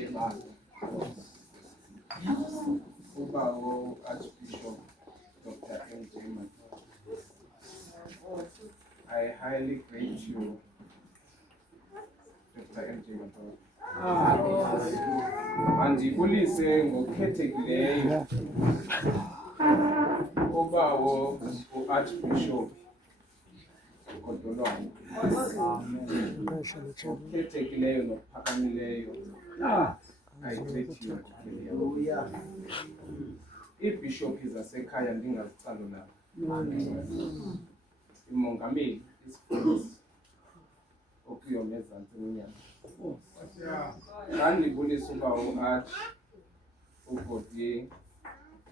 yebandla uba Archbishop Dr. M.J. Matola. I highly grade you, Dr. M.J. Matola. Andibulise ngokukhethekileyo ubawo u-Archbishop Godolwane. Ngokukhethekileyo nokuphakamileyo. I grade you. Iibhishophi zasekhaya ndingazicalula. Imongameli isifundisi okuyoma ezantsi enyanga. Ndandibulisa uba u-Arch uGordier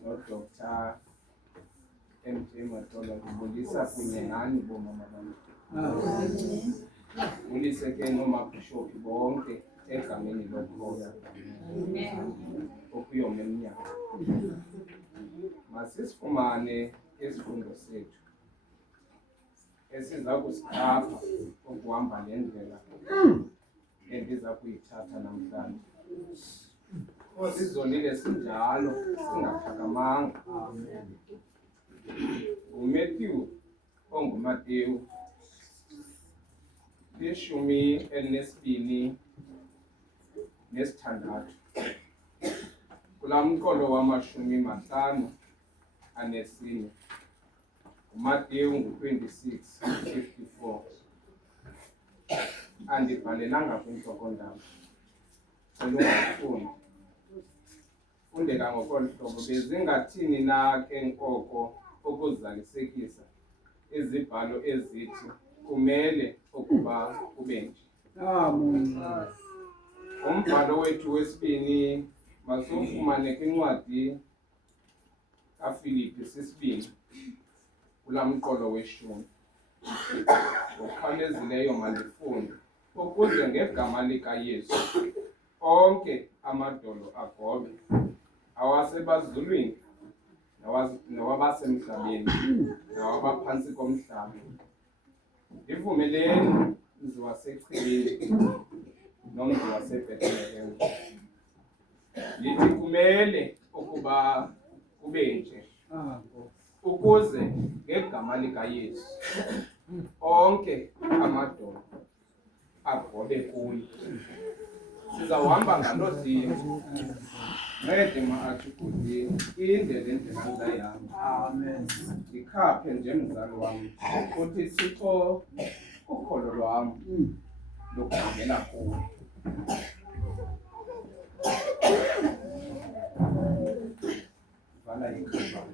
noDr. M.J. Matola ndibulisa kunye nani boomama bam. Ndibulise ke noomabhishophi bonke egameni lokhoya okuyoma emnyaka. Masisifumane isifundo sethu esiza kusikhapha ukuhamba le ndlela endiza kuyithatha namhlanje. Sizolile sinjalo singaphakamanga. UMatthew onguMateyu 12:6 kulaa mqolo wama-54 uMateyu 26:54. Andibhalelanga kwintloko-ndaba, ungafuni fundeka ngokolu hlobo. Bezingathini na ke nkoko ukuzalisekisa izibhalo ezithi kumele ukuba kube nje? Umbhalo wethu wesibini masufumane kwincwadi kaFilipi 2 kulaa mqolo we-10. Ngokukhawulezileyo mandifunde ukuze ngegama likaYesu onke amadolo agobe, awasebazulwini nawabasemhlabeni nawabaphantsi komhlaba. Ndivumeleni mzi wasechibini nomzi waseBhetelehem. Lithi kumele ukuba kube nje ukuze ngegama likaYesu onke amadolo agobe kuye. Sizawuhamba ngaloo dingo. Ncede ma-Arch uGordier, inde le ndlela ndizayihamba. Amen. Ndikhaphe nje mzali wam uthi Thixo ukholo lwam lukuvela kuwe. Vala ikhamba.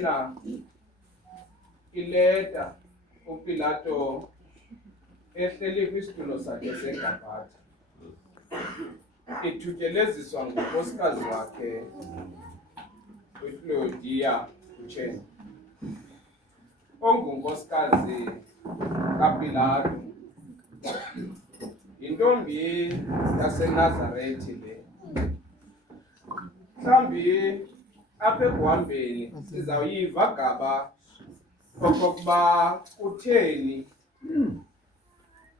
wangena ileta uPilato ehleli kwisitulo sakhe seGabatha ithutyeleziswa ngunkosikazi wakhe uClaudia Uchenga ongunkosikazi kaPilato, intombi yaseNazaretha le. Mhlawumbi apha ekuhambeni sizawuyiva gaba okokuba kutheni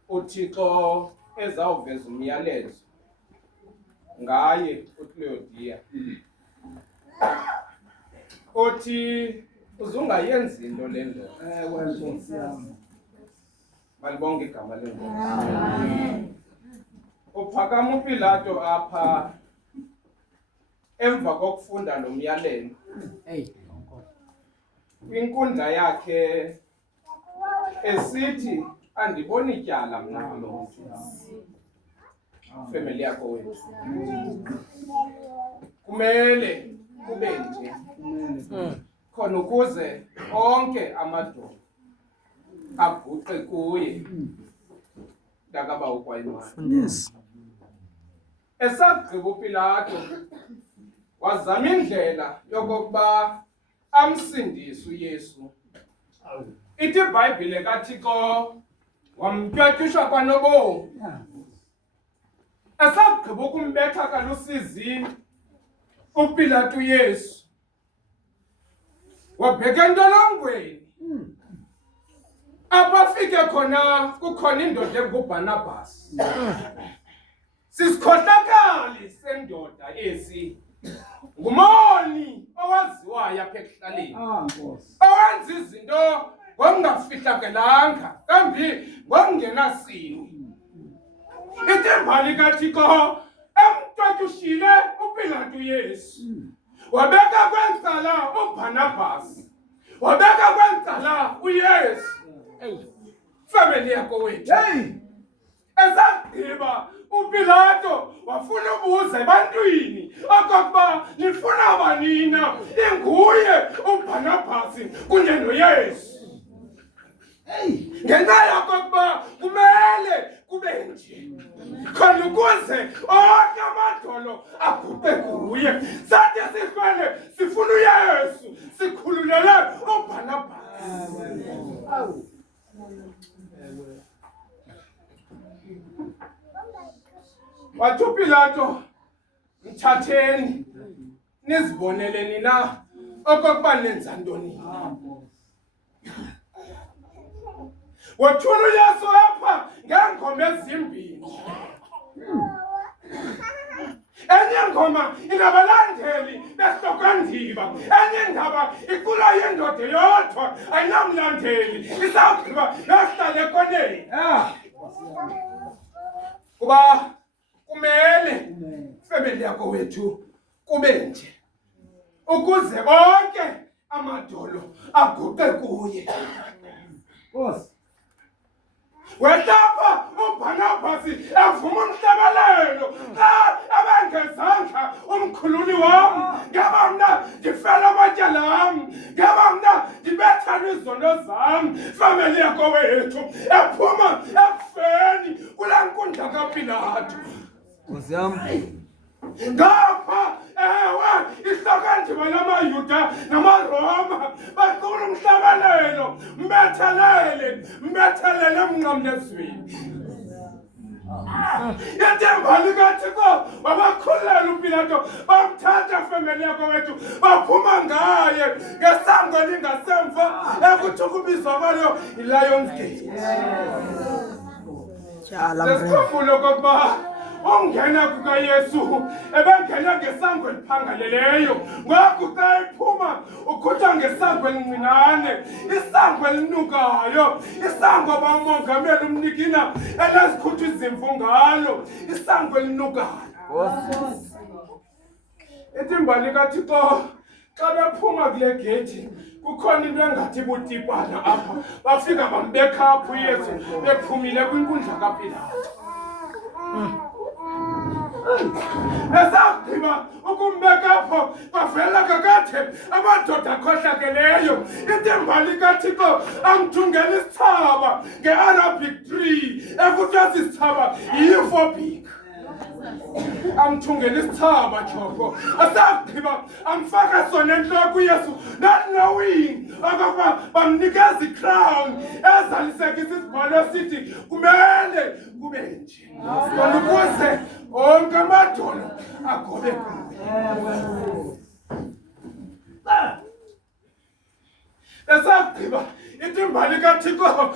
uThixo ezawuveza umyalezo ngaye uClaudia. Othi uzungayenzi into le ndoda. Nkosi yami. Malibonke igama lendoda. Amen. Uphakama uPilato apha emva kokufunda lo myalelo. Kwinkundla yakhe esithi andiboni ityala mna kulo mntu. Family yakho wethu. Kumele kube nje. Khona ukuze onke amadoda aguqe kuye. Ndakaba ukwayimani. Esagqiba uPilato wazama indlela yokokuba amsindise uYesu. Ithi iBhayibhile kaThixo wamtyatyusha kwanobomi. Esagqiba ukumbetha kalusizi uPilato uYesu, wabheka entolongweni. Abafike khona kukhona indoda enguBarnabas. Sisikhohlakali sendoda esi. Ngumoni owaziwayo apha ekuhlaleni. Nkosi. Owenza izinto ngokungafihlakelanga, kambi ngokungenasini. Ithi imbali kaThixo emtyatyushile uPilato uYesu. Wabeka kwecala uBarnabas. Wabeka kwecala uYesu. Family yakho wethu. Esagqiba uPilato wafuna ubuza ebantwini okokuba nifuna banina, inguye uBarnabas kunye noYesu. Ngenxa yokokuba kumele kube nje, khona ukuze onke amadolo aguqe kuye. Sathi sihlwele sifuna uYesu, sikhululele uBarnabas. Wathi uPilato, mthatheni nizibonele nina okokuba nenza ntoni. Wathula uYesu apha ngeengoma ezimbini. Enye ingoma inabalandeli behlokwandiba, enye indaba iculwa yindoda yodwa ayinamlandeli, isawugqiba yohlala ekoneni. Kuba kumele family yakho wethu kube nje, ukuze onke amadolo aguqe kuye. Nkosi. Wetapha uBarnabas evuma umhlabelelo xa abengezandla umkhululi wami. Ngaba mna ndifela amatyala ami, ngaba mna ndibethana izono zami. Family yakho wethu ephuma ekufeni kule nkundla kaPilato. Nkosi yami. Ngapha ewe ihlokandiba lamaYuda namaRoma bacula umhlabelelo, mbethelele emnqamlezweni. Ithi imbali kaThixo wabakhulela uPilato, bamthatha family yakho wethu baphuma ngaye ngesango elingasemva ekuthi ukubizwa kwayo iLion's Gate. Sesikhumbule okokuba ungena kukaYesu ebengena ngesango eliphangaleleyo, ngoku xa ephuma ukhutha ngesango elincinane, isango elinukayo, isango abamongameli umnikina elezikhutha izimvu ngalo, isango elinukayo. Ithi imbali kaThixo xa bephuma kule gethi kukhona into engathi butipana apha, bafika bambeka apho uYesu bephumile kwinkundla kaPilato. esagqiba ukumbekapho kwavela kakade amadoda akhohlakeleyo. Itimbali kaThixo amthungela isithaba nge-Arabic tree ekuthiwa sisithaba yi-phobic. Amthungela isithaba Joko asagqiba amfaka sona entloko uYesu, not knowing okokuba bamnikeza i-crown ezalisekisa isibhalo sithi kumele kube nje khona ukuze onke amadolo agobe kuye. Esagqiba itimbali kaThixo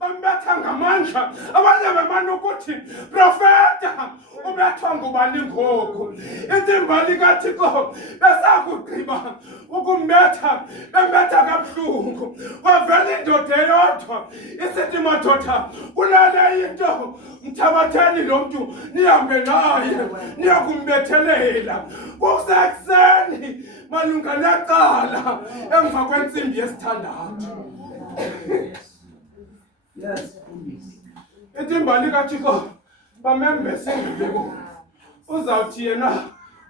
bambetha ngamandla. Abanye bemana ukuthi profeta ubethwa ngubani ngoku. Itimbali kaThixo besakugqiba ukumbetha bembetha kabuhlungu. Kwavela indoda eyodwa isithi, madoda kunale into mthabatheni lo mntu nihambe naye niyokumbethelela. Kusekuseni malunga necala emva kwentsimbi yesithandathu. Yes. Itimbali kaThixo bamembese ngibeko. Uzawuthi yena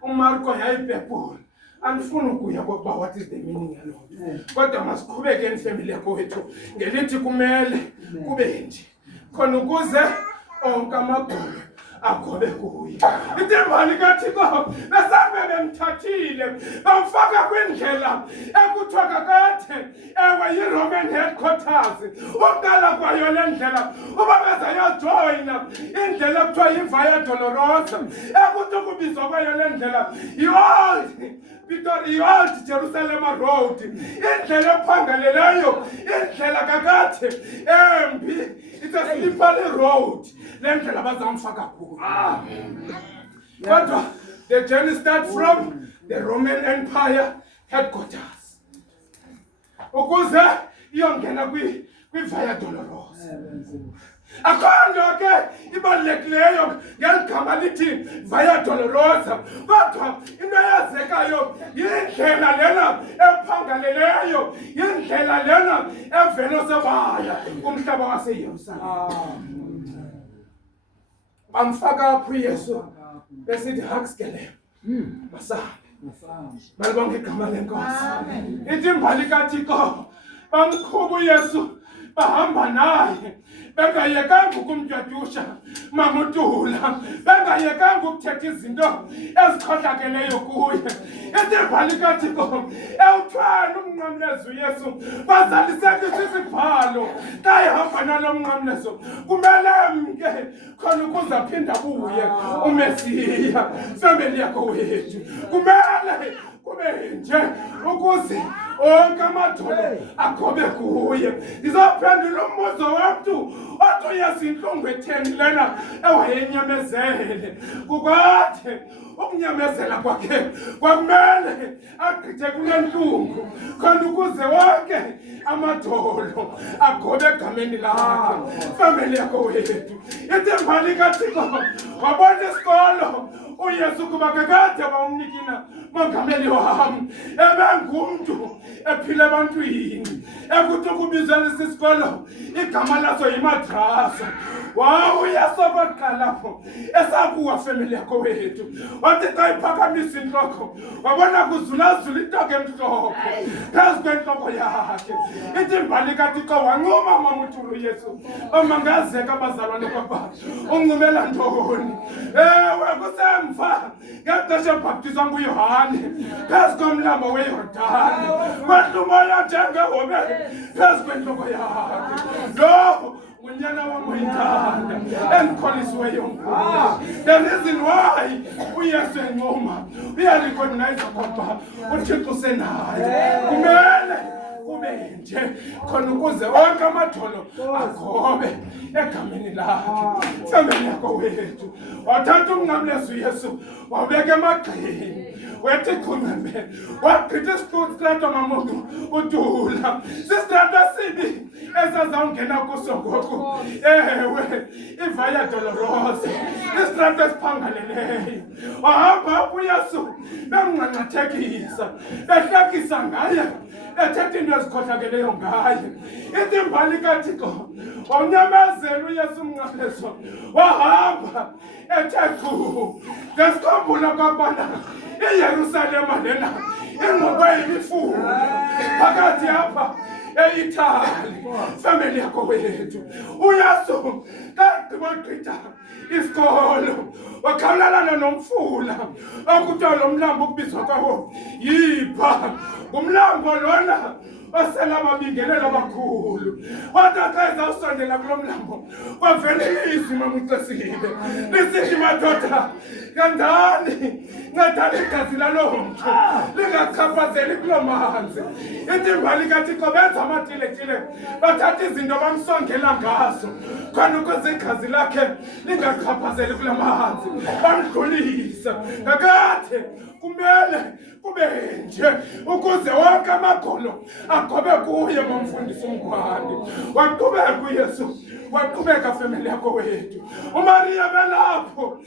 uMarko yayibhebhula. Andifuni ukuya kokuba what is the meaning yaloo. Kodwa masiqhubeke nefamily yakho wethu ngelithi kumele kube nje khona ukuze onke amagolo agobe kuye. Itimbali kaThixo besambe bemthathile bamfaka kwindlela ekuthiwa kakade ewe yi-Roman headquarters. Uqala kwayo le ndlela uba bezayojoyina indlela ekuthiwa yi-Via Dolorosa ekuthi ukubizwa kwayo le ndlela yi-Old Jerusalem Road, indlela ephangaleleyo, indlela kakade embi. It's a slippery road. Le ndlela bazamfaka kuyo. Kodwa the journey starts from the Roman Empire headquarters ukuze iyongena kwi-Via Dolorosa. Akho nto ke ibalulekileyo ngeligama lithi Via Dolorosa, kodwa into eyazekayo yindlela lena ephangaleleyo, yindlela lena evela osebaya kumhlaba waseYerusalem. Bamfaka apho uYesu besithi hakusikelele masahambe. Balibonke igama lenkosi. Itimbali kaThixo bamqhuba uYesu bahamba naye bengayekanga ukumtyatyusha mamutula, bengayekanga ukuthetha izinto ezikhohlakeleyo kuye. Itimbali kaThixo ewuthwala umnqamlezo uYesu bazalisekisa isibhalo xa ehamba nalo mnqamlezo kumele mke khona ukuze aphinde abuye uMesiya. Family yakho wethu kumele kube nje ukuze onke amadolo agobe kuye. Ngizophendula umbuzo womntu othi uYesu intlungu etheni lena ewayenyamezele. Kukwathe ukunyamezela kwakhe kwakumele agqithe kule ntlungu khona ukuze wonke amadolo agobe egameni lakhe. Family yakho wethu itimbali kaThixo wabona isikolo uYesu kuba kakade bamnikina mongameli wami ebengumntu ephila ebantwini ekuthi ukubizwa lesi sikolo igama laso yimadrasa. UYesu okokuqala lapho esakuwa family yakho wethu wathi xa iphakamisa intloko wabona kuzulazula intoko emhlophe phezu kwentloko yakhe. Itimbali kaThixo wancuma mamutulu uYesu omangazeka abazalwane kwaba uncumela ntoni. Ewe kusemva ngexesha ebhaptizwa nguYohane phezu komlambo weYordani kwehla umoya njengehobe phezu kwentloko yakhe. Lo unyana wam oyinthanda endikholisiweyo nguye. The reason why uYesu encuma uyarecognize okokuba uThixo usenaye. Kumele kube nje khona ukuze wonke amadolo agobe egameni lakhe. Family yakho wethu wathatha umnqamlezo uYesu wabeka emagxeni wethi khonqembe wagqitha isistrato mamogo udula sistrato sibi esazawungena kuso ngoku ewe iVia Dolorosa istrato esiphangaleleyo wahamba uYesu bemnqanqathekisa behlekisa ngaye ethetha into ezikhohlakeleyo ngaye ithi imbali kaThixo wawunyamezela uYesu umnqamlezo wahamba ethe chu ngesikhumbula kwabana iYerusalema lena ingqokwe yimifula phakathi apha eItali family yakho wethu uYesu kagqibagqitha isikolo wakhawulelana nomfula okuthiwa lo mlambo ukubizwa kwawo yipha umlambo lona osela ababingelela abakhulu wathi xa ezawusondela kulo mlambo kwavela ilizwi mamuxesibe lisithi madoda kandani ncedani igazi lalo mntu lingachaphazeli kulo manzi ithi imbali kaThixo benza amatiletile bathatha izinto bamsongela ngazo khona ukuze igazi lakhe lingachaphazeli kula manzi bamdlulisa kakade kumele kube nje ukuze wonke amagolo agobe kuye ngomfundisi umkhwandi waqhubeka uYesu waqhubeka family yakho wethu uMaria belapho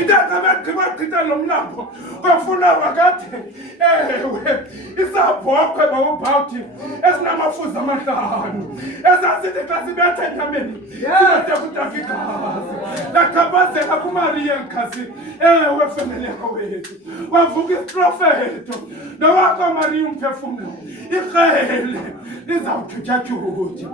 ithatha begqibagqitha lo mlambo kwafuna wakade ewe isabhokhwe bawubhawuthi esinamafuza amahlanu ezasithi xa sibethe enyameni sibethe kudaka igazi lachaphazela kuMaria ngazi ewe family yakho wethu wavuka isiprofeto nowakho Maria umphefumlo ikrele lizawuthutyathuthi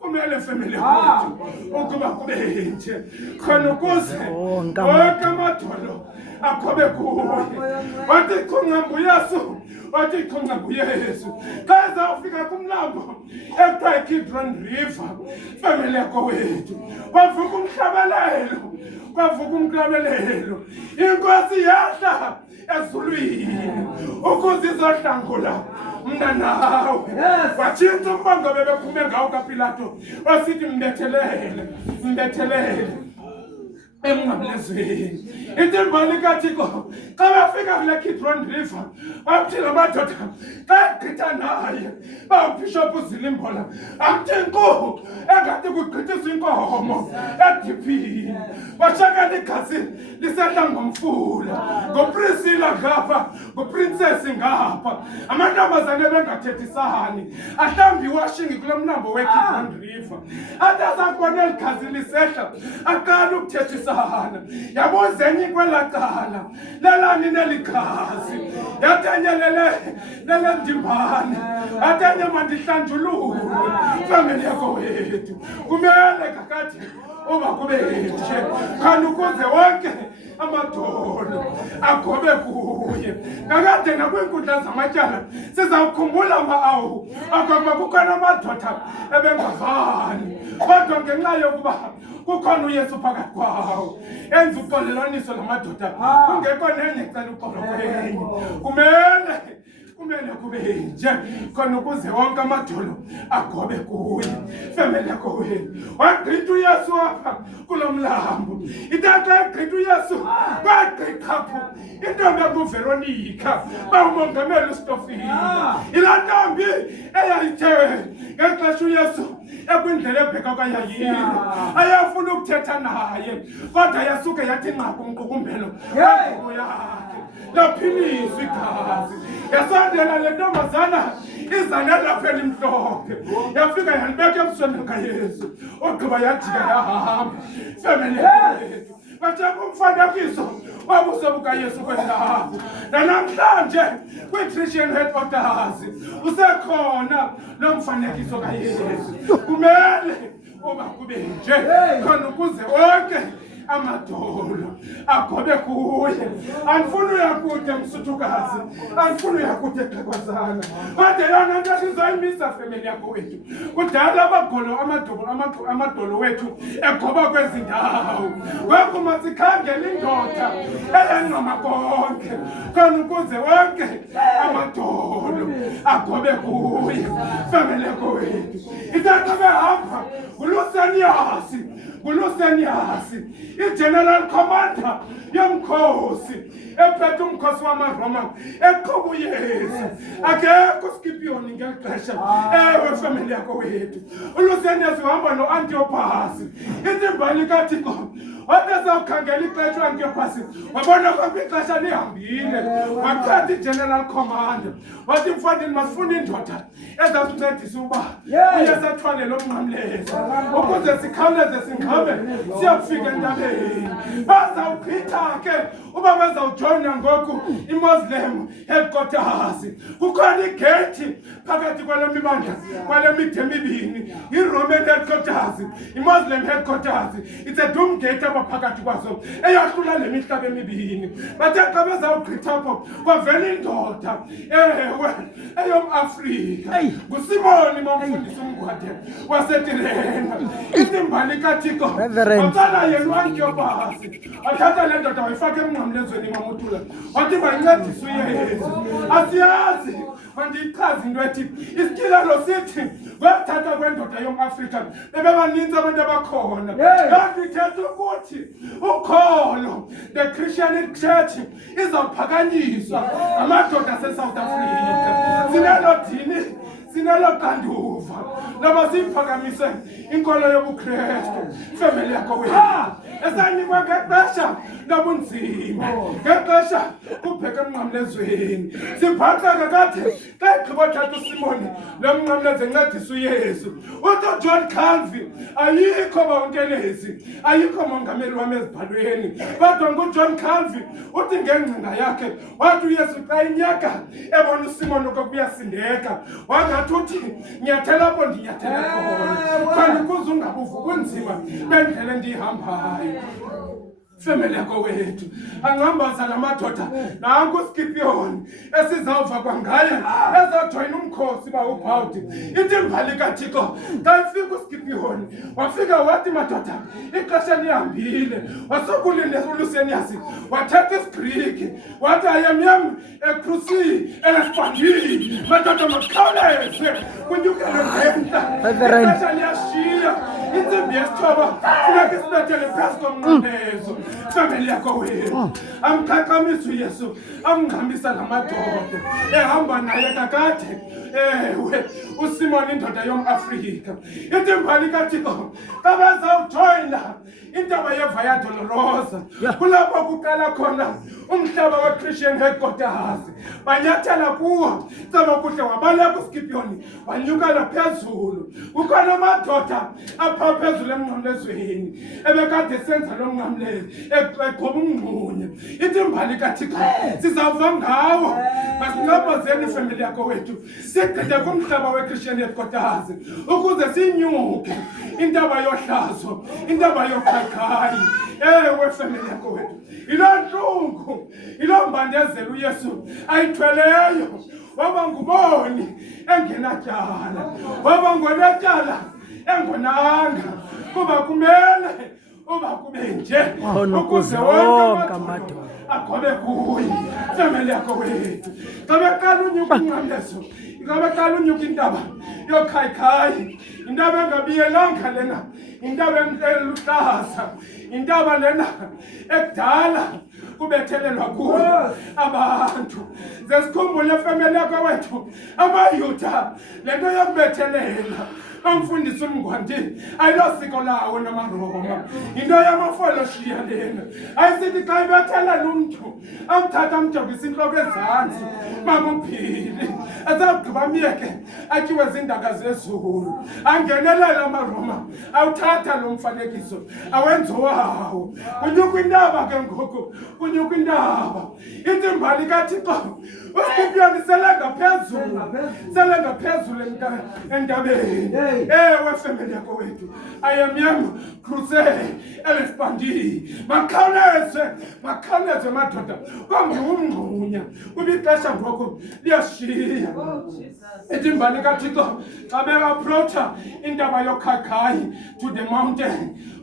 kumele family yakho ukuba kube nje khona ukuze wonke amadolo akhobe kuye wathi khonqembe uYesu wathi khonqembe uYesu xa ezawufika kumlambo ekuthiwa iKidron River family yakho wethu wavuka umhlabelelo inkosi yahla ezulwini ukuze izohlangula mna nawe watshintsha umbongo bebephume ngawo kaPilato wasithi mbethelele emnqamlezweni ithi imbali kaThixo xa bafika kule Kidron River bathi la madoda xa egqitha naye bawubhishophu uZilimbola athi nko engathi kugqithiswa inkomo ediphini bashakela igazi lisehla ngomfula ngoPriscilla ngapha ngoPrincess ngapha amantombazane bengathethisani ahlamba iwashingi kulo mlambo weKidron River athi azakubona eli gazi lisehla aqala ukuthethisa yabuza enye kwelacala lelani neligazi yathenyelele ndimbane athenye mandihlanjulule family yakho wethu kumele kakade uba kube nje khona ukuze wonke amadolo agobe kuye kakade nakwiinkundla zamatyala sizawukhumbula awu akokuba kukhona amadoda ebengavani kodwa ngenxa yokuba kukhona uYesu phakathi kwawo enza uxolelaniso lamadoda kungekho nenye ecela uxolo kwenye kumele kube nje khona ukuze wonke amadolo agobe kuye family yakho wethu wagqitha uYesu apha kulo mlambo ithatha egqitha uYesu kwagqithapho intombi enguVeronica bawumongameli uStofile ilaa ntombi eyayithe ngexesha uYesu ekwindlela ebheka kwayayilo ayafuna ukuthetha naye kodwa yasuke yathi nqa kumqukumbelo yakhe laphiliswa igazi yasondela le ntombazana izane lapha elimhlophe yafika yanibeka ebusweni kaYesu ogqiba yajika yahamba family yethu bathatha umfanekiso wabuso bukaYesu kwelapho nanamhlanje kwi-Christian headquarters usekhona lo mfanekiso kaYesu kumele uba kube nje khona ukuze wonke amadolo agobe kuye andifuni uyakude msuthukazi andifuni uyakude xhekwazana kodwa yona nto sizoyimisa family yakho wethu kudala amadolo wethu egoba kwezi ndawo ngoku masikhangele indoda eyancoma konke khona ukuze wonke amadolo agobe kuye family yakho wethu ithatha behamba nguLusenius nguluseniasi i-general commander yomkhosi ephethe umkhosi wamaRoma eqhuba uYesu. Akekho uSkipiyoni ngeli xesha. Ewe family yakho wethu uluseniasi uhamba no-Antiopas. Izimbali kaThixo wathi esawukhangela ixesha u-Antiopas wabona kwakho ixesha lihambile. Wathatha i-general commander wathi mfondini masifune indoda ezawusincedisa uba uYesu athwale lo mnqamlezo ukuze sikhawuleze singqabe siyakufika entabeni. Bazawugqitha ke uba bazawujoyina ngoku i-Muslim headquarters. Kukhona igeyithi phakathi kwale mibandla kwale mide emibini, i-Roman headquarters, i-Muslim headquarters. It's a doom gate apha phakathi kwazo eyahlula le mihlaba emibini. Bathe xa bezawugqitha apho kwavela indoda eyomAfrika, nguSimoni Mamfundisi uMgwade waseTirena. Izimbali kaThixo watsala yena u-Antiopas wathatha le ndoda wayifaka emnqamlezweni iMamutula wathi bancedise uYesu. Asiyazi mandiyichaze into ethi isikilelo sithi ngokuthatha kwendoda yomAfrika bebebaninzi abantu abakhona. Kanti ithetha ukuthi ukholo, the Christian Church, izawuphakanyiswa amadoda aseSouth Africa. Sinelodini sinaloxanduva loba siyiphakamise inkolo yobuKristu. Family yakho wena esanikwa ngexesha lobunzima, ngexesha kubheka emnqamlezweni. Sibhaqeka kade xa igqibothatha uSimoni lo mnqamleze encedisa uYesu. Uthi uJohn Calvin ayikho bawuntelezi, ayikho mongameli wami ezibhalweni, kodwa nguJohn Calvin uthi ngengcinga yakhe wathi uYesu xa inyaka ebona uSimoni ukuba sindeka wangathi uthi nyathela apho ndinyathela khona khona ukuze ungabuvi kunzima bendlela endiyihambayo. Family yakho wethu angambaza la madoda nanku uSkipiyoni esizawuva kwangaye ezajoyina umkhosi bawubhawudi. Izimbali kaThixo xa ifika uSkipiyoni wafika wathi madoda ixesha lihambile. Wasukulinda uluseniasi wathatha isiGriki wathi I am cruci elespandili. Madoda makhawuleze kunyukele ngentla ixesha liyashiya. Insimbi yesithoba funeka isibethele phezu komnqamlezo. Family yakho wethu amqhaqhamisa uYesu amngqamisa lamadoda ehamba naye kakade. Ewe uSimoni indoda yomAfrika. Izimbali kaThixo xa bezawujoyina intaba yeVia Dolorosa kulapho kuqala khona umhlaba we-Christian headquarters. Banyathela kuwo caba kuhle wabaleka uSkipiyoni wanyuka phezulu. Kukhona amadoda apha phezulu emnqamlezweni ebekade senza lo mnqamlezi eqoba umngxunya. Izimbali kaThixo sizawuva ngawo. Masincapazeni family yakho wethu sigqithe kumhlaba we-Christian headquarters ukuze sinyuke intaba yohlazo, intaba yoqhaqhayi. Ewe family yakho wethu iloo ntlungu, iloo mbandezelo uYesu ayithweleyo. Waba nguboni engenatyala, waba ngonetyala engonanga, kuba kumele uba kube nje ukuze wonke amadoda agobe kuye. Family yakho wethu xa beqala unyuka inqamlezo, xa beqala unyuka intaba yokhayikhayi, intaba engabiyelanga lena, intaba eluhlaza, intaba lena ekudala kubethelelwa kuyo abantu. Ze sikhumbule family yakho wethu amayuda le nto yokubethelela Bamfundisi uMgwande ayilosiko lawo namaRoma, into yamafoloshiya lena. Ayisithi xa ibethelele umuntu amthatha amjongise intloko ezantsi mamuphili, azawugqiba myeke atyiwe zindaka zezulu. Angenelela amaRoma awuthatha lo mfanekiso awenze wawo. Kunyuka intaba ke ngoku, kunyuka intaba. Izimbali kaThixo uSkipiyoni selenga phezulu entabeni. Ewe family yakho wethu I am crusade elespandi. Makhawuleze madoda kwambe umngxunya kuba ixesha ngoku liyashiya. Izimbali imbali kaThixo xa be-approacha intaba yoKhakhayi to the mountain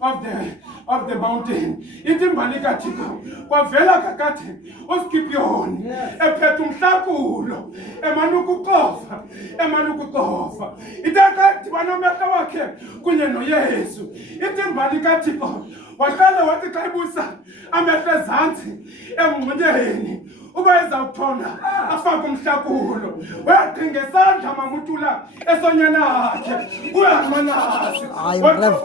of the mountain. Ithi imbali kaThixo kwavela kakade uSkipiyoni ephethe umhlakulo emane ukucofa. Ithe xa edibana amehlo wakhe kunye noYesu. Ithi imbali kaThixo waqala wathi xa ibusa amehlo ezantsi emngxunyeni uba ezawuthona afake umhlakulo waqhi ngesandla mamutula esonyana yakhe uyamanasi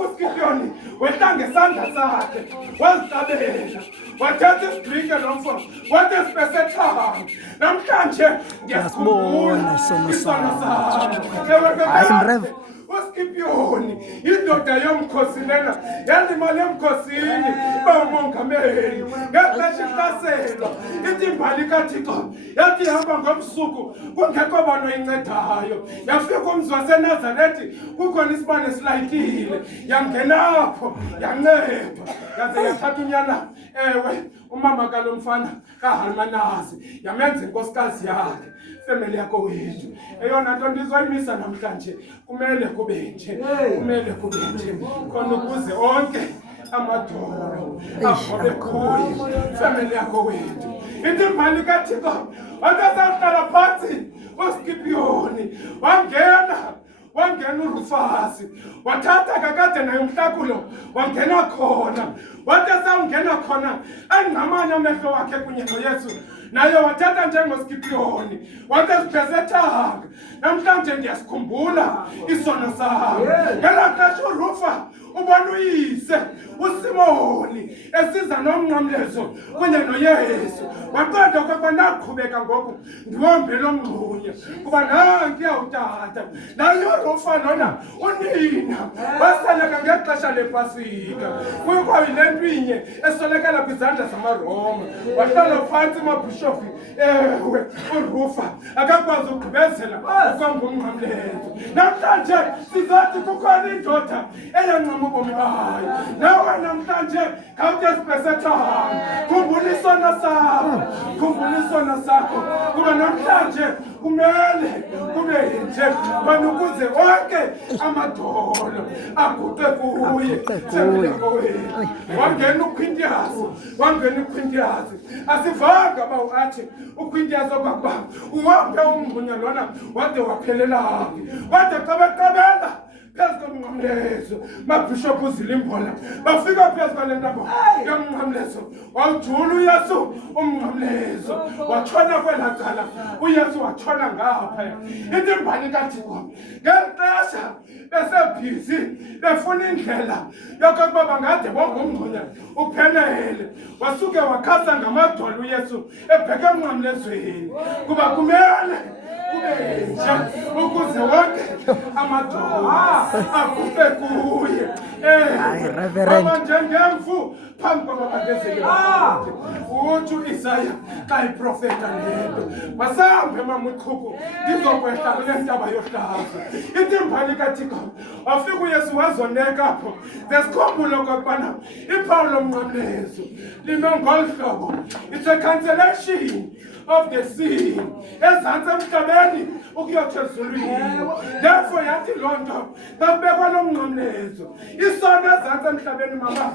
uSkipiyoni wehla ngesandla sakhe wazicabela wathatha isidrike lo mfo wathi sibesethanga namhlanje Ngiyasibona isono sakhe uSkipiyoni indoda yomkhosi lena yalimala emkhosini bawumongameli ngexesha ihlaselwa. Ithi imbali kaThixo yathi ihamba ngobusuku kungekho bano incedayo yafika umzi waseNazarethi kukhona isibane esilayitile yangenapho yancedwa yaze yathatha unyana umama kalo mfana kaHalmanazi yamenza inkosikazi yakhe. Family yakho wethu eyona nto ndizoyimisa namhlanje kumele kube nje khona ukuze onke amadolo agobe kuyo family yakho wethu. Ithi imbali kaThixo wakazaqala phansi uSkipiyoni wangena uRufasi wathatha kakade naye umhlakulo wangena khona wathi sawungena khona angqamanya amehlo wakhe kunye noYesu naye wathatha njengoSkipiyoni wathi siphezethanga. Namhlanje ndiyasikhumbula isono sami ngela xesha uRufa ubona uyise uSimoni esiza nomnqamlezo kunye noYesu waqeda ukuba naqhubeka ngoku ndiwombele omngxunya kuba nanti yawutata naye uRufa lona unina wasaleka ngexesha lePasika kukho yile nto inye esolekela kwizandla zamaRoma wahlala phansi mabhishopi uRufa akakwazi ukugqibezela ukongumnqamlezo. Namhlanje sizathi kukhona indoda eyanqama ubomi bayo nawe namhlanje khawuthi sibesethanga khumbula isono sakho kuba namhlanje kumele kube nje khona ukuze wonke amadolo aguqe kuye. Wangena uQuintius asivanga bawuathi uQuintius okwakubamba uhambe umngxunya lona wade waphelelaphi wade qabaqabela phezu komnqamlezo mabhishophu uZilimbola bafika phezu kwale ntaba yomnqamlezo wawujula uYesu umnqamlezo watshona kwela cala uYesu watshona ngapha. Ithi imbali kaThixo ngexesha besebhizi befuna indlela yokokuba bangade bongumngxunya uphelele wasuke wakhasa ngamadolo uYesu ebheke emnqamlezweni kuba kumele kube nje ukuze wonke amadolo aguqe kuye. Abanjengemfu phambi kwababandezeli uthi uIsaya xa iprofeta lento masambe mamuqhubu ndizokwehla kule ntaba yohlazo. Ithi imbali kaThixo wafika uYesu wazoneka apho zesikhumbula okokubana iphawu lomnqamlezo lime ngolu hlobo. It's a cancellation of the sin ezantsi emhlabeni ukuyotsho ezulwini. Therefore yathi loo nto babekwa lo mnqamlezo isono ezantsi emhlabeni mama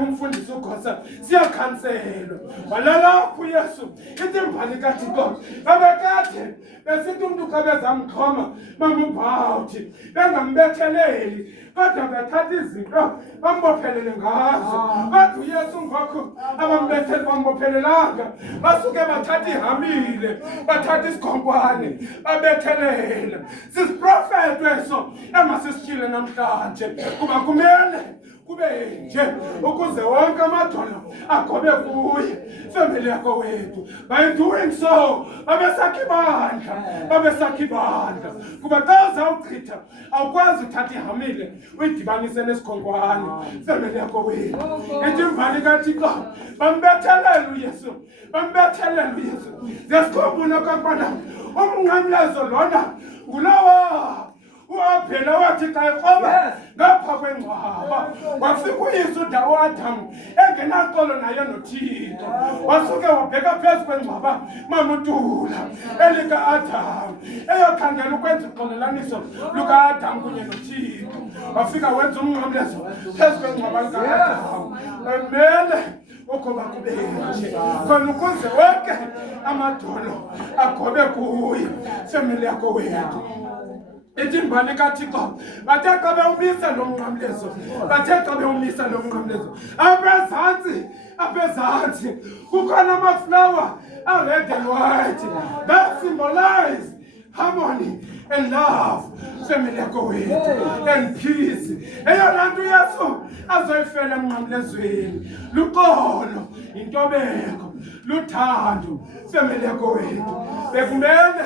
umfundisi uGosa siyakhanselwa walalapho uYesu. Ithi imbali kaThixo babekade besithi umntu xa bezamxhoma mamubhawuthi bengambetheleli kodwa bethatha izinto bambophelele ngazo. Kodwa uYesu ngokho abambetheli bambophelelanga basuke bathatha ihamile bathatha isikhonkwane babethelela. Sisiprofeto eso emasisitshile namhlanje kuba kumele kube nje ukuze wonke amadolo agobe kuye. Family yakho wethu by doing so babesakha ibandla kuba xa uzawuchitha awukwazi uthatha ihamile uyidibanise nesikhonkwane. Family yakho wethu ithi imbali kaThixo bambethelela uYesu zesikhumbula okokubana umnqamlezo lona ngulowa uAbhela wathi xa ekroba ngapha kwengcwaba wafika uyise uDawadamu engenaxolo naye noThixo wasuke wabheka phezu kwengcwaba mamutula elika-Adamu eyokhangela ukwenza uxolelaniso luka-Adamu kunye noThixo wafika wenza umnqamlezo phezu kwengcwaba lika-Adamu emele ukuba kube nje khona ukuze wonke amadolo agobe kuye family yakho wethu itimbani kaThixo bathe xa bewumisa lo mnqamlezo apezantsi kukhona amaflower a-red and white that symbolize harmony and love family yakho wethu and peace eyona nto uYesu azoyifela emnqamlezweni luxolo intobeko luthando family yakho wethu bekumele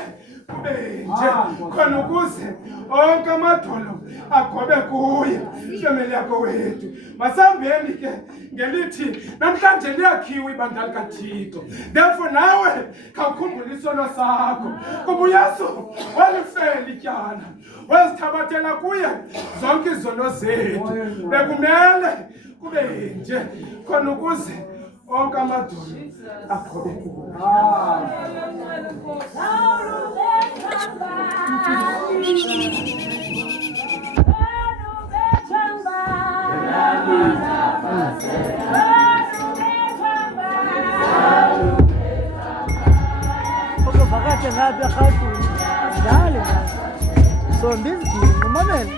kube nje khona ukuze onke amadolo agobe kuye family yakho wethu masambeni ke ngelithi namhlanje liyakhiwa ibandla likaThixo therefore nawe khawukhumbule isono sakho kuba uYesu walifela ityala wazithabathela kuye zonke izono zethu bekumele kube nje khona ukuze onke amadolo agobe kuye Vakati ngapi akhathi ngale so ndizidini umamela